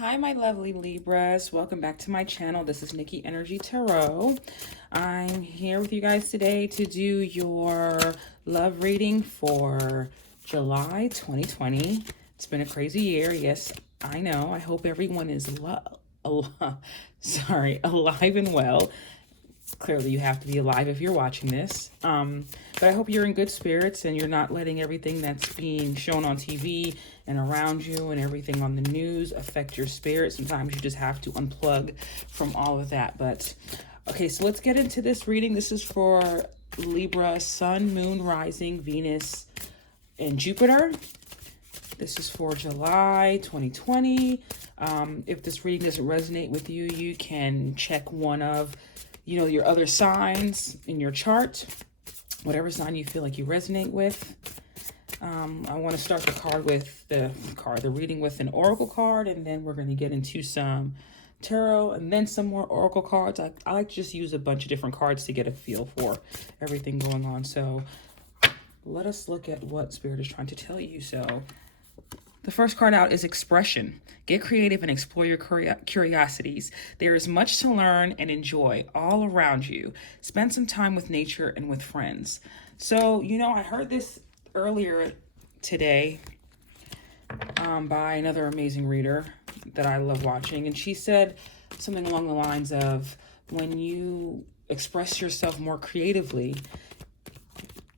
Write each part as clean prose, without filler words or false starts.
Hi, my lovely Libras. Welcome back to my channel. This is Nikkienergytarot. I'm here with you guys today to do your love reading for July 2020. It's been a crazy year. Yes, I know. I hope everyone is alive and well. Clearly you have to be alive if you're watching this. But I hope you're in good spirits and you're not letting everything that's being shown on TV and around you and everything on the news affect your spirit. Sometimes you just have to unplug from all of that. But okay, so let's get into this reading. This is for Libra, Sun, Moon, Rising, Venus, and Jupiter. This is for July 2020. If this reading doesn't resonate with you, you can check one of your other signs in your chart, whatever sign you feel like you resonate with. I want to start the reading with an oracle card, and then we're going to get into some tarot and then some more oracle cards. I like to just use a bunch of different cards to get a feel for everything going on. So let us look at what Spirit is trying to tell you. So the first card out is expression. Get creative and explore your curiosities. There is much to learn and enjoy all around you. Spend some time with nature and with friends. So, I heard this earlier today by another amazing reader that I love watching. And she said something along the lines of, when you express yourself more creatively,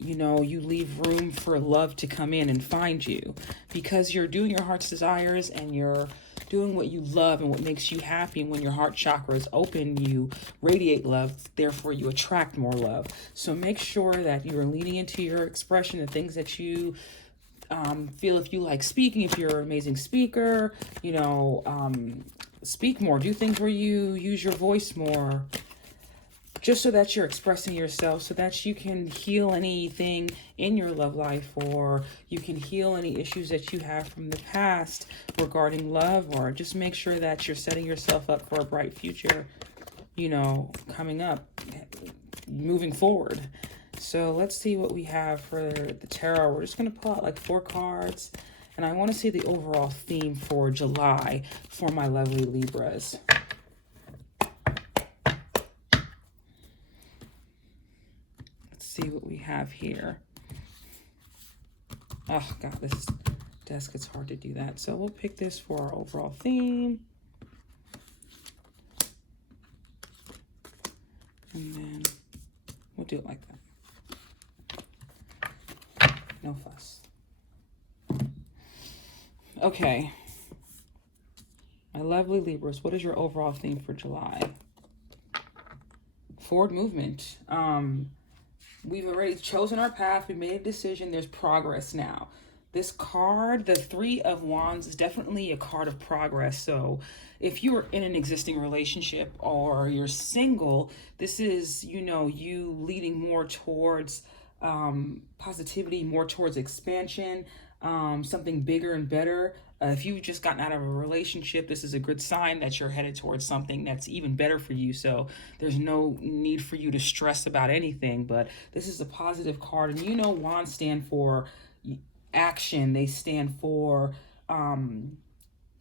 you leave room for love to come in and find you, because you're doing your heart's desires and you're doing what you love and what makes you happy. And when your heart chakra is open, you radiate love, therefore you attract more love. So make sure that you're leaning into your expression, the things that you feel. If you like speaking, if you're an amazing speaker, speak more, do things where you use your voice more, just so that you're expressing yourself, so that you can heal anything in your love life, or you can heal any issues that you have from the past regarding love, or just make sure that you're setting yourself up for a bright future, coming up, moving forward. So let's see what we have for the tarot. We're just going to pull out like 4 cards, and I want to see the overall theme for July for my lovely Libras. See what we have here. Oh God, this desk, it's hard to do that. So we'll pick this for our overall theme. And then we'll do it like that. No fuss. Okay. My lovely Libras, what is your overall theme for July? Forward movement. We've already chosen our path. We made a decision. There's progress now. This card, the 3 of Wands, is definitely a card of progress. So if you're in an existing relationship or you're single, this is, you leading more towards positivity, more towards expansion, something bigger and better. If you've just gotten out of a relationship, this is a good sign that you're headed towards something that's even better for you. So there's no need for you to stress about anything, but this is a positive card. And wands stand for action. They stand for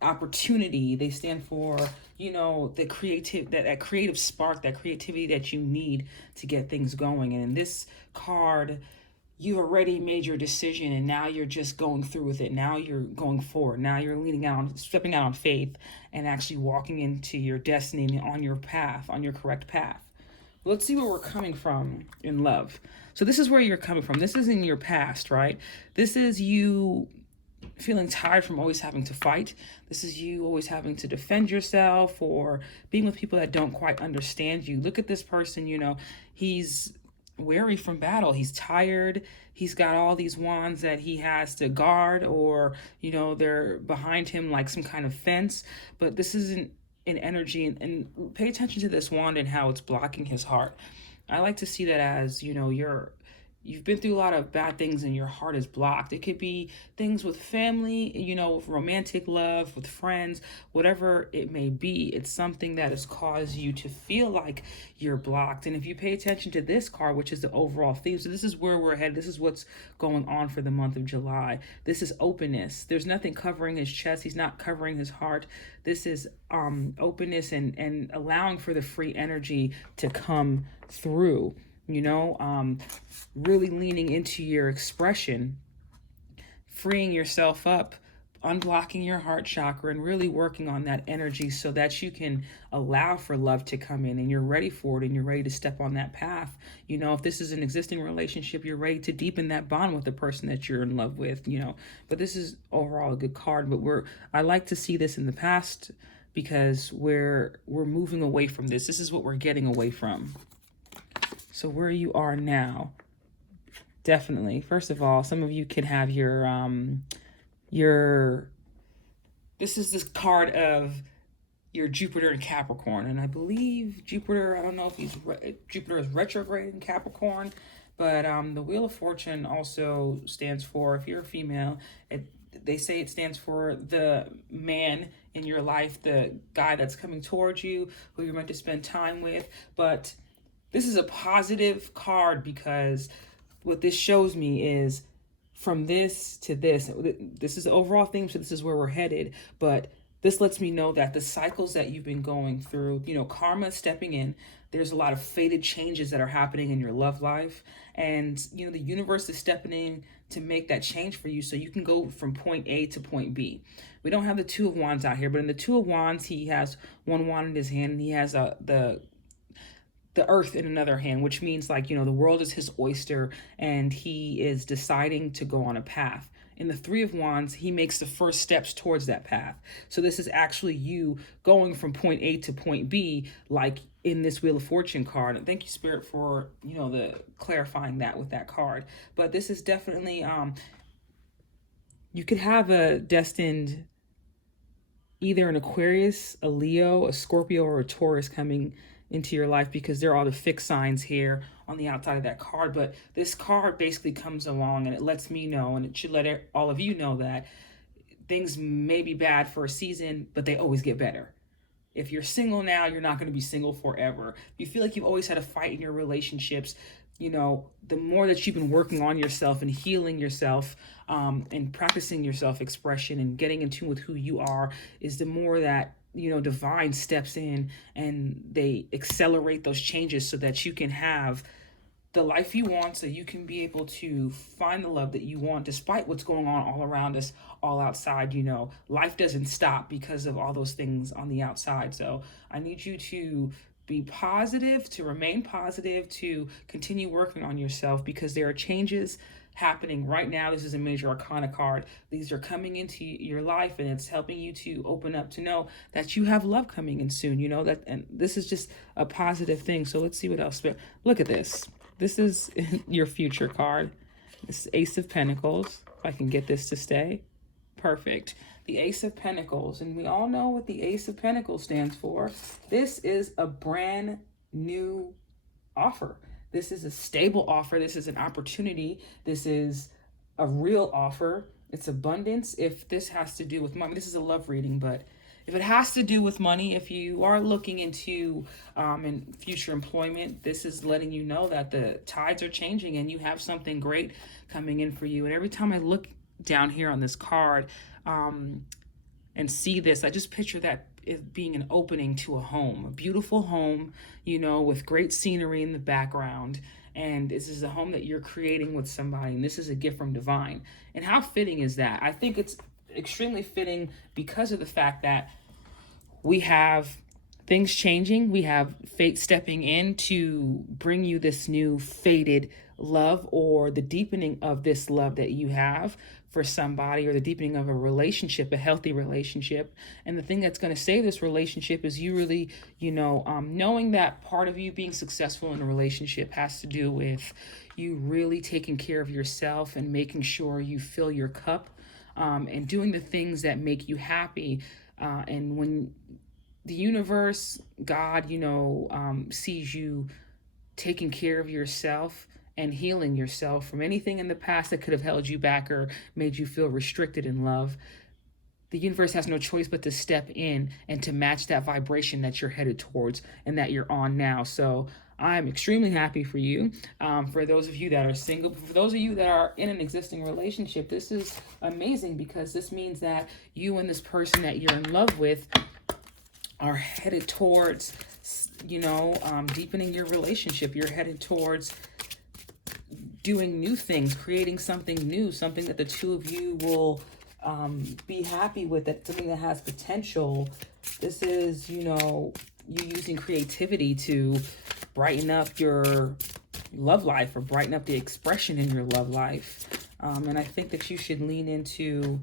opportunity. They stand for, the creative spark, that creativity that you need to get things going. And in this card, you already made your decision, and now you're just going through with it. Now you're going forward. Now you're stepping out on faith and actually walking into your destiny on your path, on your correct path. Let's see where we're coming from in love. So this is where you're coming from. This is in your past, right? This is you feeling tired from always having to fight. This is you always having to defend yourself, or being with people that don't quite understand you. Look at this person, he's weary from battle. He's tired. He's got all these wands that he has to guard, or they're behind him like some kind of fence. But this isn't an energy, and pay attention to this wand and how it's blocking his heart. I like to see that as you're you've been through a lot of bad things and your heart is blocked. It could be things with family, with romantic love, with friends, whatever it may be. It's something that has caused you to feel like you're blocked. And if you pay attention to this card, which is the overall theme, so this is where we're headed. This is what's going on for the month of July. This is openness. There's nothing covering his chest. He's not covering his heart. This is openness and allowing for the free energy to come through. Really leaning into your expression, freeing yourself up, unblocking your heart chakra, and really working on that energy so that you can allow for love to come in and you're ready for it and you're ready to step on that path. If this is an existing relationship, you're ready to deepen that bond with the person that you're in love with, But this is overall a good card, but I like to see this in the past because we're moving away from this. This is what we're getting away from. So where you are now, definitely. First of all, some of you could have this is this card of your Jupiter in Capricorn. And I believe Jupiter, I don't know if Jupiter is retrograde in Capricorn, but the Wheel of Fortune also stands for, if you're a female, they say it stands for the man in your life, the guy that's coming towards you, who you're meant to spend time with. But this is a positive card because what this shows me is from this to this. This is the overall theme, so this is where we're headed. But this lets me know that the cycles that you've been going through, karma is stepping in. There's a lot of fated changes that are happening in your love life. And, the universe is stepping in to make that change for you so you can go from point A to point B. We don't have the Two of Wands out here, but in the Two of Wands, he has one wand in his hand and he has the earth in another hand, which means the world is his oyster and he is deciding to go on a path. In the Three of Wands, he makes the first steps towards that path. So this is actually you going from point A to point B, like in this Wheel of Fortune card. And thank you, Spirit, for, the clarifying that with that card. But this is definitely, you could have a destined, either an Aquarius, a Leo, a Scorpio, or a Taurus coming into your life, because they're all the fixed signs here on the outside of that card. But this card basically comes along and it lets me know, and it should let all of you know, that things may be bad for a season, but they always get better. If you're single now, you're not going to be single forever. If you feel like you've always had a fight in your relationships, the more that you've been working on yourself and healing yourself and practicing your self-expression and getting in tune with who you are, is the more that divine steps in and they accelerate those changes so that you can have the life you want, so you can be able to find the love that you want despite what's going on all around us, all outside. Life doesn't stop because of all those things on the outside. So I need you to be positive, to remain positive, to continue working on yourself, because there are changes happening right now. This is a major arcana card. These are coming into your life and it's helping you to open up to know that you have love coming in soon, that, and this is just a positive thing. So let's see what else. But look at this. This is your future card. This is Ace of Pentacles. If I can get this to stay. Perfect. The Ace of Pentacles. And we all know what the Ace of Pentacles stands for. This is a brand new offer. This is a stable offer. This is an opportunity. This is a real offer. It's abundance. If this has to do with money, this is a love reading, but if it has to do with money, if you are looking into in future employment, this is letting you know that the tides are changing and you have something great coming in for you. And every time I look down here on this card and see this, I just picture that it being an opening to a home, a beautiful home, with great scenery in the background. And this is a home that you're creating with somebody, and this is a gift from divine. And how fitting is that? I think it's extremely fitting because of the fact that we have things changing. We have fate stepping in to bring you this new fated love, or the deepening of this love that you have for somebody, or the deepening of a relationship, a healthy relationship. And the thing that's going to save this relationship is you really, knowing that part of you being successful in a relationship has to do with you really taking care of yourself and making sure you fill your cup, and doing the things that make you happy. And when the universe, God, sees you taking care of yourself and healing yourself from anything in the past that could have held you back or made you feel restricted in love. The universe has no choice but to step in and to match that vibration that you're headed towards and that you're on now. So I'm extremely happy for you. For those of you that are single, for those of you that are in an existing relationship, this is amazing, because this means that you and this person that you're in love with are headed towards, deepening your relationship. You're headed towards doing new things, creating something new, something that the two of you will be happy with, that something that has potential. This is, you using creativity to brighten up your love life, or brighten up the expression in your love life. And I think that you should lean into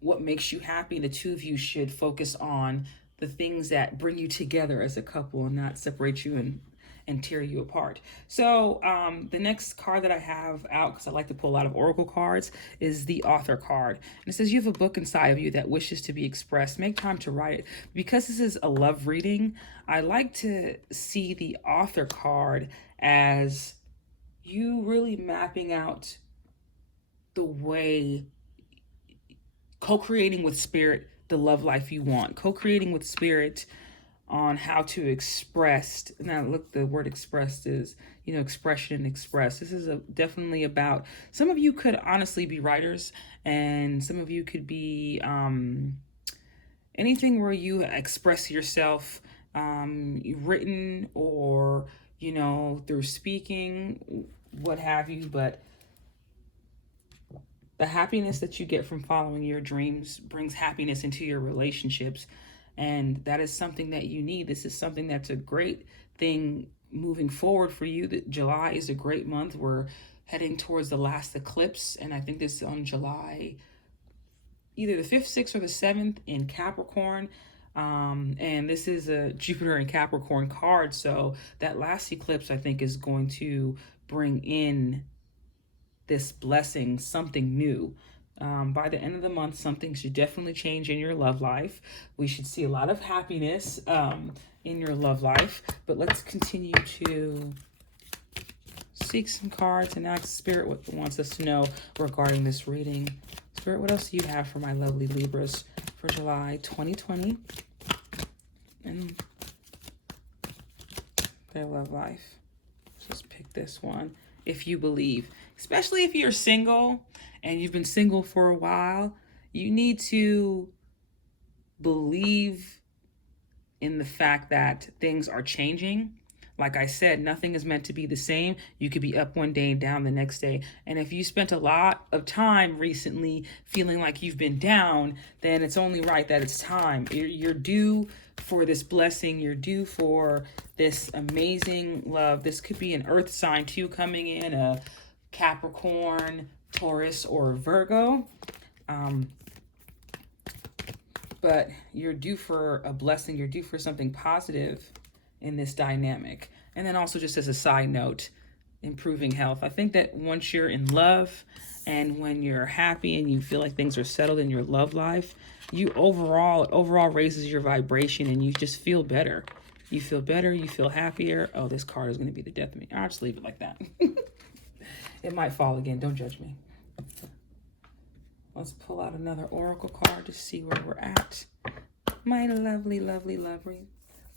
what makes you happy. The two of you should focus on the things that bring you together as a couple and not separate you and tear you apart. So the next card that I have out, because I like to pull a lot of oracle cards, is the Author card. And it says you have a book inside of you that wishes to be expressed. Make time to write it. Because this is a love reading, I like to see the Author card as you really mapping out the way, co-creating with spirit the love life you want, co-creating with spirit on how to express. Now look, the word expressed is, expression and express. This is definitely about, some of you could honestly be writers, and some of you could be anything where you express yourself, written or, through speaking, what have you. But the happiness that you get from following your dreams brings happiness into your relationships. And that is something that you need. This is something that's a great thing moving forward for you. That July is a great month. We're heading towards the last eclipse. And I think this is on July, either the 5th, 6th, or the 7th in Capricorn. And this is a Jupiter in Capricorn card. So that last eclipse, I think, is going to bring in this blessing, something new. By the end of the month, something should definitely change in your love life. We should see a lot of happiness in your love life. But let's continue to seek some cards and ask Spirit what it wants us to know regarding this reading. Spirit, what else do you have for my lovely Libras for July 2020 and their love life? Let's just pick this one. If you believe, especially if you're single and you've been single for a while, you need to believe in the fact that things are changing. Like I said, nothing is meant to be the same. You could be up one day and down the next day. And if you spent a lot of time recently feeling like you've been down, then it's only right that it's time. You're due for this blessing. You're due for this amazing love. This could be an earth sign too coming in, a Capricorn, Taurus, or Virgo. But you're due for a blessing. You're due for something positive in this dynamic. And then also, just as a side note, improving health. I think that once you're in love and when you're happy and you feel like things are settled in your love life, it overall raises your vibration and you just feel better. You feel better, you feel happier. Oh, this card is going to be the death of me. I'll just leave it like that. It might fall again. Don't judge me. Let's pull out another oracle card to see where we're at. My lovely, lovely, lovely,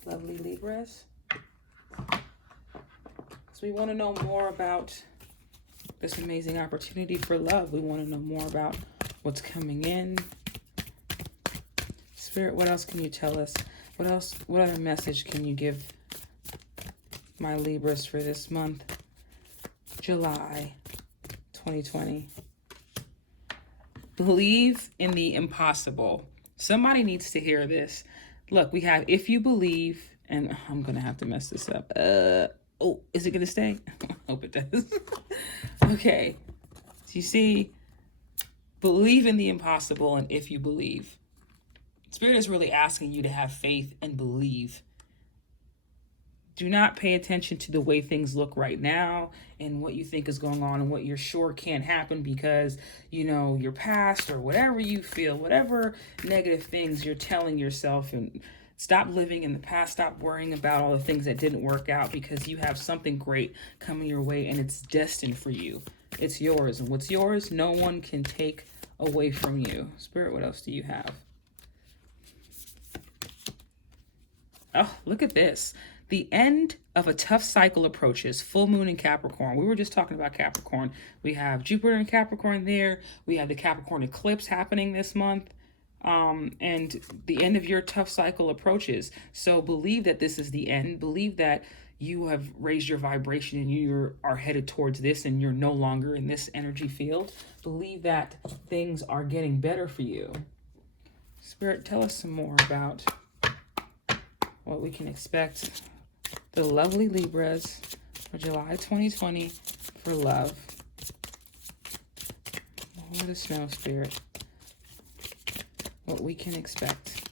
lovely Libras. So we want to know more about this amazing opportunity for love. We want to know more about what's coming in. Spirit, what else can you tell us? What other message can you give my Libras for this month, July 2020? Believe in the impossible. Somebody needs to hear this. Look, we have if you believe, and I'm going to have to mess this up. Oh, is it going to stay? I hope it does. Okay. So you see, believe in the impossible, and if you believe. Spirit is really asking you to have faith and believe. Do not pay attention to the way things look right now and what you think is going on and what you're sure can't happen because, your past or whatever you feel, whatever negative things you're telling yourself. And Stop living in the past. Stop worrying about all the things that didn't work out, because you have something great coming your way and it's destined for you. It's yours. And what's yours, no one can take away from you. Spirit, what else do you have? Oh, look at this. The end of a tough cycle approaches. Full moon in Capricorn. We were just talking about Capricorn. We have Jupiter in Capricorn there. We have the Capricorn eclipse happening this month. And the end of your tough cycle approaches. So believe that this is the end. Believe that you have raised your vibration and you are headed towards this, and you're no longer in this energy field. Believe that things are getting better for you. Spirit, tell us some more about what we can expect. The lovely Libras for July 2020 for love. Over the snow, Spirit. What we can expect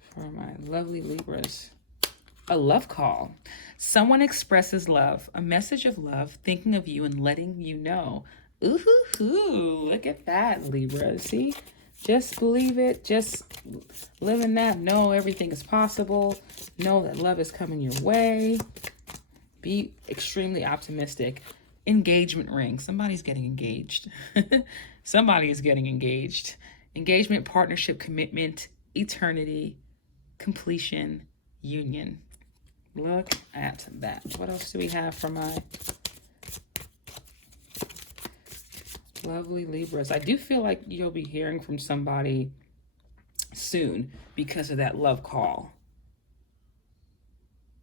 for my lovely Libras. A love call. Someone expresses love, a message of love, thinking of you and letting you know. Ooh, look at that, Libra. See? Just believe it. Just live in that. Know everything is possible. Know that love is coming your way. Be extremely optimistic. Engagement ring. Somebody's getting engaged. Somebody is getting engaged. Engagement, partnership, commitment, eternity, completion, union. Look at that. What else do we have for my lovely Libras? I do feel like you'll be hearing from somebody soon because of that love call.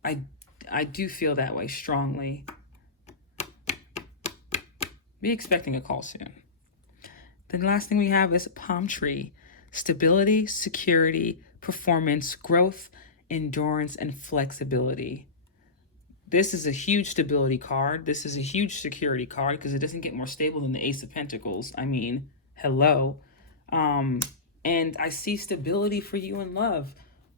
I do feel that way strongly. Be expecting a call soon. The last thing we have is palm tree. Stability, security, performance, growth, endurance, and flexibility. This is a huge stability card. This is a huge security card because it doesn't get more stable than the Ace of Pentacles. I mean, hello. And I see stability for you in love.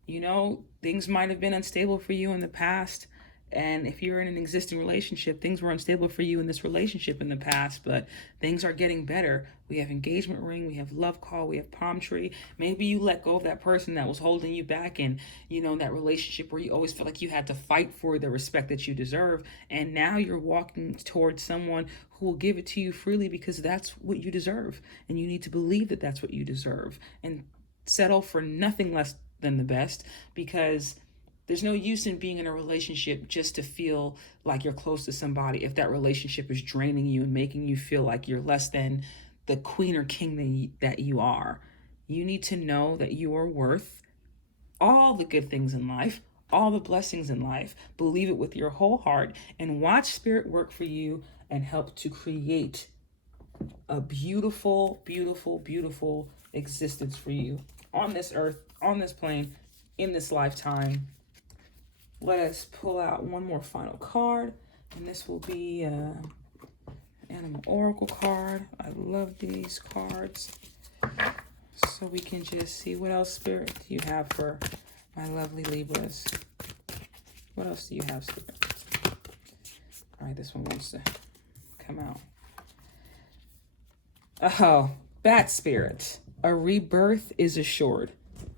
You know, things might have been unstable for you in the past. And if you're in an existing relationship, things were unstable for you in this relationship in the past, but things are getting better. We have engagement ring, we have love call, we have palm tree. Maybe you let go of that person that was holding you back, and you know, that relationship where you always felt like you had to fight for the respect that you deserve. And now you're walking towards someone who will give it to you freely because that's what you deserve. And you need to believe that that's what you deserve and settle for nothing less than the best, because there's no use in being in a relationship just to feel like you're close to somebody if that relationship is draining you and making you feel like you're less than the queen or king that you are. You need to know that you are worth all the good things in life, all the blessings in life. Believe it with your whole heart and watch spirit work for you and help to create a beautiful, beautiful, beautiful existence for you on this earth, on this plane, in this lifetime. Let us pull out one more final card, and this will be Animal Oracle card. I love these cards. So we can just see what else, Spirit, do you have for my lovely Libras. What else do you have, Spirit? All right, this one wants to come out. Oh, Bat Spirit. A rebirth is assured.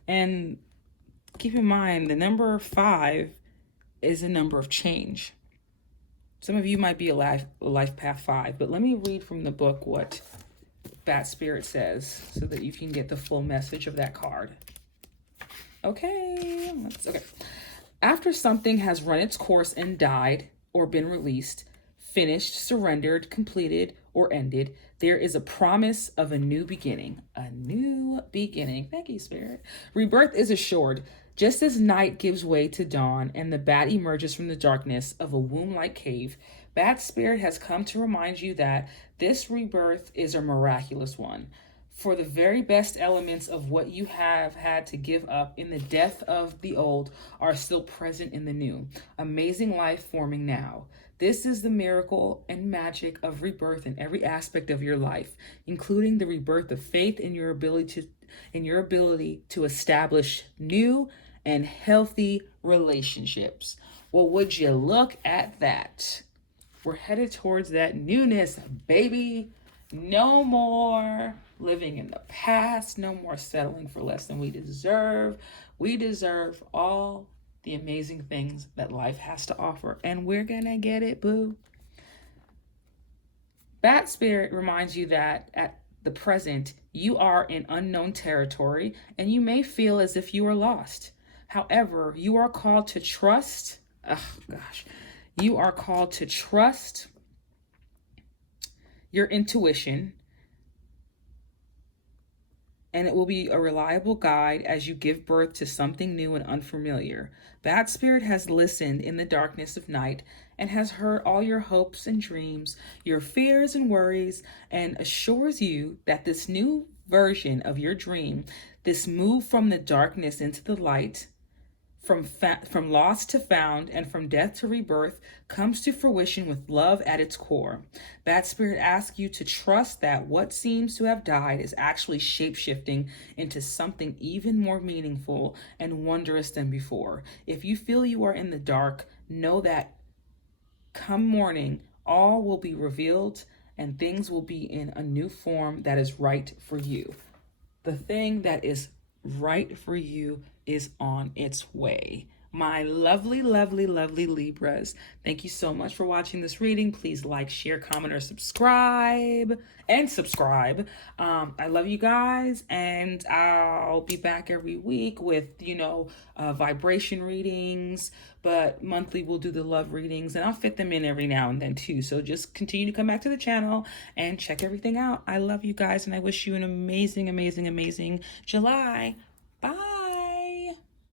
And keep in mind, the number 5 is a number of change. Some of you might be a life path 5, but let me read from the book what Bat Spirit says so that you can get the full message of that card. Okay. After something has run its course and died or been released, finished, surrendered, completed, or ended, there is a promise of a new beginning. A new beginning. Thank you, Spirit. Rebirth is assured. Just as night gives way to dawn and the bat emerges from the darkness of a womb-like cave, Bat Spirit has come to remind you that this rebirth is a miraculous one. For the very best elements of what you have had to give up in the death of the old are still present in the new. Amazing life forming now. This is the miracle and magic of rebirth in every aspect of your life, including the rebirth of faith in your ability to establish new and healthy relationships. Well, would you look at that? We're headed towards that newness, baby. No more living in the past, no more settling for less than we deserve. We deserve all the amazing things that life has to offer, and we're gonna get it, boo. Bat Spirit reminds you that at the present, you are in unknown territory and you may feel as if you are lost. However, you are called to trust. You are called to trust your intuition, and it will be a reliable guide as you give birth to something new and unfamiliar. Bat Spirit has listened in the darkness of night and has heard all your hopes and dreams, your fears and worries, and assures you that this new version of your dream, this move from the darkness into the light, from lost to found, and from death to rebirth, comes to fruition with love at its core. Bat Spirit asks you to trust that what seems to have died is actually shape-shifting into something even more meaningful and wondrous than before. If you feel you are in the dark, know that come morning, all will be revealed and things will be in a new form that is right for you. The thing that is right for you is on its way. My lovely, lovely, lovely Libras, thank you so much for watching this reading. Please like, share, comment, or subscribe. I love you guys, and I'll be back every week with, vibration readings, but monthly we'll do the love readings, and I'll fit them in every now and then too. So just continue to come back to the channel and check everything out. I love you guys, and I wish you an amazing, amazing, amazing July. Bye.